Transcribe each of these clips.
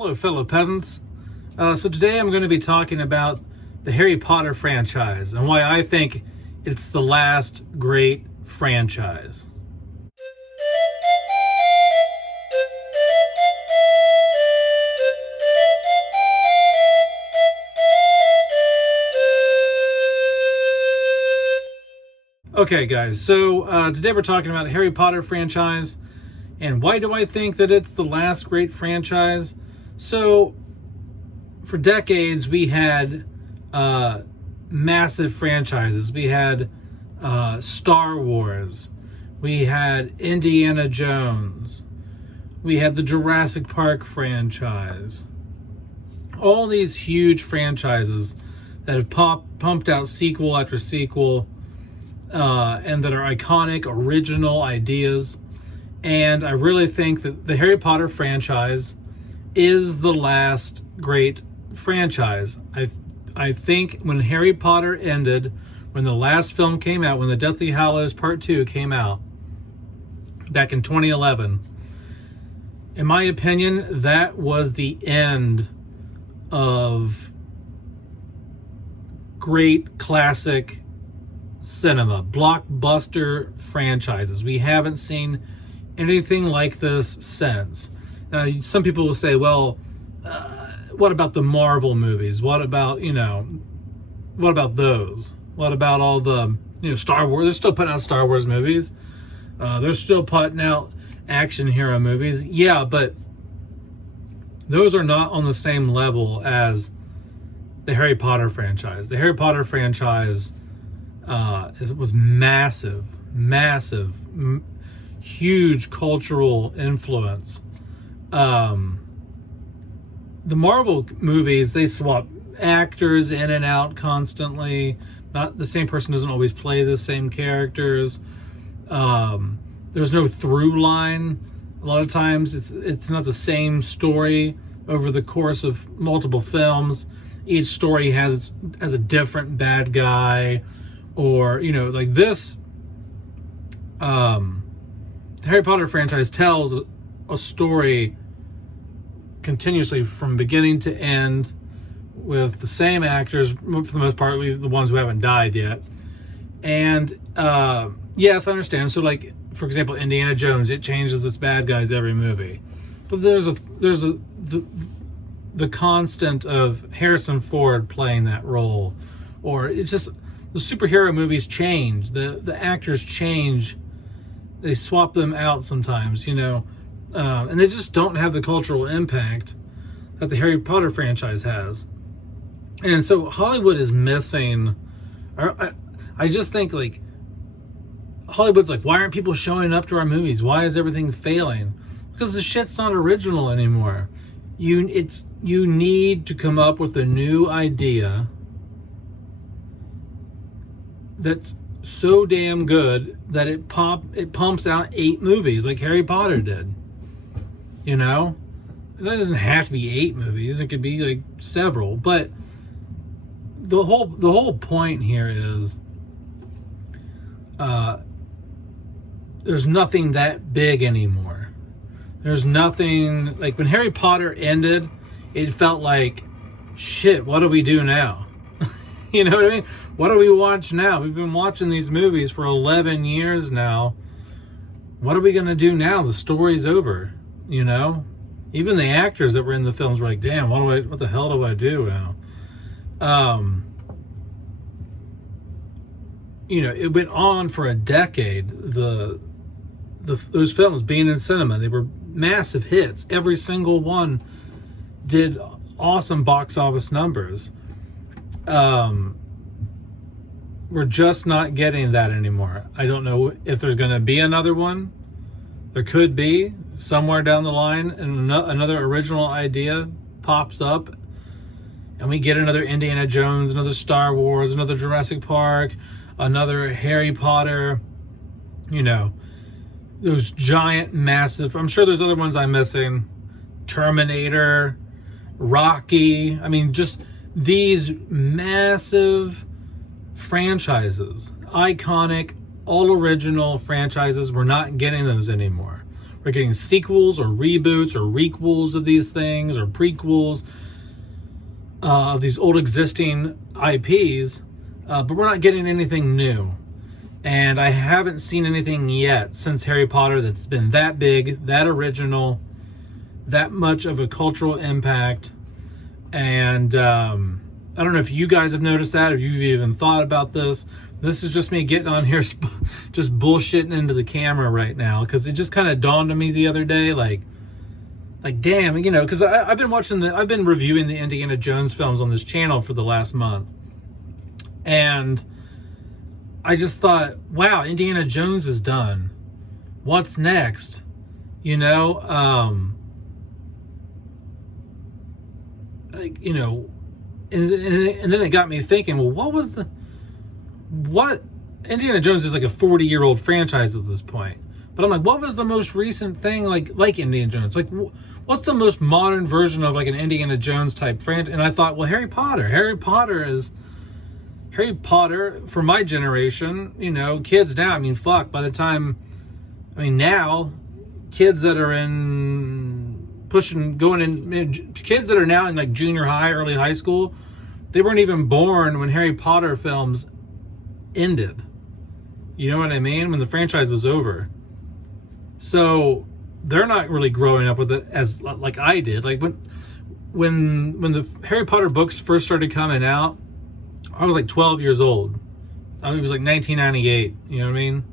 Hello, fellow peasants. So today I'm going to be talking about the Harry Potter franchise and why I think it's the last great franchise. Okay, guys, so today we're talking about the Harry Potter franchise and why do I think that it's the last great franchise? So, for decades, we had massive franchises. We had Star Wars. We had Indiana Jones. We had the Jurassic Park franchise. All these huge franchises that have pumped out sequel after sequel and that are iconic, original ideas. And I really think that the Harry Potter franchise is the last great franchise. I think when Harry Potter ended, when the last film came out, when the Deathly Hallows Part 2 came out back in 2011, in my opinion, that was the end of great classic cinema, blockbuster franchises. We haven't seen anything like this since. Some people will say, well, what about the Marvel movies? What about, what about those? What about all the, Star Wars? They're still putting out Star Wars movies. They're still putting out action hero movies. Yeah, but those are not on the same level as the Harry Potter franchise. The Harry Potter franchise was massive, huge cultural influence. The Marvel movies, they swap actors in and out constantly. Not the same person doesn't always play the same characters. There's no through line. A lot of times it's not the same story over the course of multiple films. Each story has a different bad guy, or like this. The Harry Potter franchise tells a story continuously from beginning to end with the same actors, for the most part, the ones who haven't died yet. And yes, I understand. So, like, for example, Indiana Jones, it changes its bad guys every movie, but there's the constant of Harrison Ford playing that role, or it's just the superhero movies change, the actors change. They swap them out sometimes, and they just don't have the cultural impact that the Harry Potter franchise has. And so Hollywood is missing. I just think, like, Hollywood's like, why aren't people showing up to our movies? Why is everything failing? Because the shit's not original anymore. You need to come up with a new idea that's so damn good that it pumps out 8 movies like Harry Potter did. It doesn't have to be 8 movies. It could be like several, but the whole point here is there's nothing that big anymore. There's nothing, like, when Harry Potter ended, it felt like, shit, what do we do now? You know what I mean? What do we watch now? We've been watching these movies for 11 years now. What are we going to do now? The story's over, Even the actors that were in the films were like, damn, what the hell do I do now? It went on for a decade. Those films being in cinema, they were massive hits. Every single one did awesome box office numbers. We're just not getting that anymore. I don't know if there's going to be another one. There could be somewhere down the line, and another original idea pops up, and we get another Indiana Jones, another Star Wars, another Jurassic Park, another Harry Potter. Those giant, massive. I'm sure there's other ones I'm missing. Terminator, Rocky. I mean, just these massive franchises, iconic, all original franchises. We're not getting those anymore. we're getting sequels or reboots or requels of these things or prequels of these old existing IPs, but we're not getting anything new. And I haven't seen anything yet since Harry Potter that's been that big, that original, that much of a cultural impact. And I don't know if you guys have noticed that, if you've even thought about this. This is just me getting on here just bullshitting into the camera right now, because it just kind of dawned on me the other day, like damn, you know, because I've been reviewing the Indiana Jones films on this channel for the last month, and I just thought, wow, Indiana Jones is done. What's next? You know, like, you know, and then it got me thinking, well, what Indiana Jones is like a 40-year-old franchise at this point. But I'm like, what was the most recent thing like Indiana Jones? Like, what's the most modern version of like an Indiana Jones type franchise? And I thought, well, Harry Potter. Harry Potter for my generation, you know, kids now, I mean, fuck, by the time, I mean, now, kids that are kids that are now in like junior high, early high school, they weren't even born when Harry Potter films ended. You know what I mean? When the franchise was over. So they're not really growing up with it as like I did. Like when the Harry Potter books first started coming out, I was like 12 years old. I mean, it was like 1998. You know what I mean?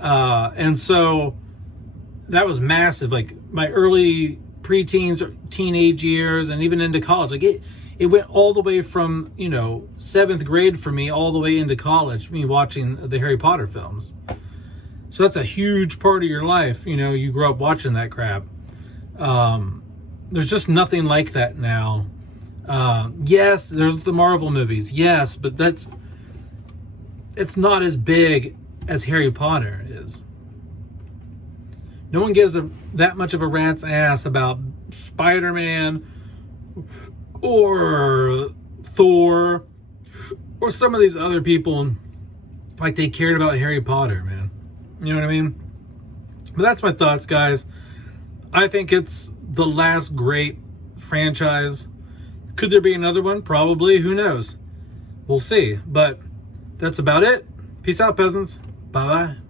And so that was massive. Like my early preteens or teenage years, and even into college. Like it went all the way from, you know, 7th grade for me all the way into college, me watching the Harry Potter films. So that's a huge part of your life. You know, you grew up watching that crap. There's just nothing like that now. Yes, there's the Marvel movies. Yes, but it's not as big as Harry Potter is. No one gives that much of a rat's ass about Spider-Man or Thor or some of these other people like they cared about Harry Potter, man. You know what I mean? But that's my thoughts, guys. I think it's the last great franchise. Could there be another one? Probably. Who knows? We'll see. But that's about it. Peace out, peasants. Bye-bye.